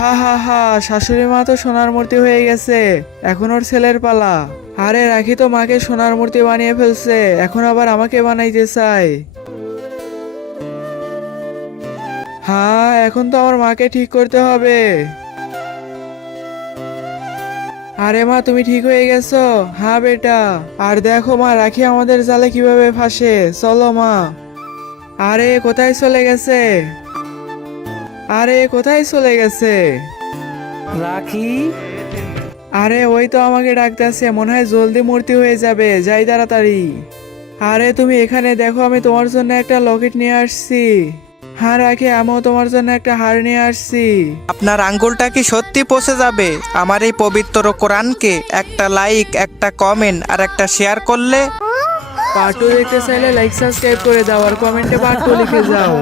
হা হা হা, শাশুড়ি মা তো সোনার মূর্তি হয়ে গেছে, এখন ওর ছেলের পালা। আরে রাখি তো মাকে সোনার মূর্তি বানিয়ে ফেলছে, এখন আবার আমাকে বানাইতে চায়। হ্যাঁ, এখন তো আমার মাকে ঠিক করতে হবে। আরে মা, তুমি ঠিক হয়ে গেছো? হ্যাঁ বেটা। আর দেখো মা, রাখি আমাদের জালে কিভাবে ফাঁসে, চলো মা। আরে কোথায় চলে গেছে? আরে কোথায় চলে গেছে? রাখি। আরে ওই তো আমাকে ডাকতেছে, মনে হয় জলদি মূর্তি হয়ে যাবে, যাই তাড়াতাড়ি। আরে তুমি এখানে দেখো, আমি তোমার জন্য একটা লকেট নিয়ে আসছি। হ্যাঁ রাখি, আমিও তোমার জন্য একটা হার নিয়ে আসছি। আপনার আঙ্গুলটা কি সত্যি পচে যাবে আমার এই পবিত্র কোরআনকে একটা লাইক, একটা কমেন্ট আর একটা শেয়ার করলে? পার্ট 2 দেখতে চাইলে লাইক সাবস্ক্রাইব করে দাও আর কমেন্টে পার্ট 2 লিখে যাও।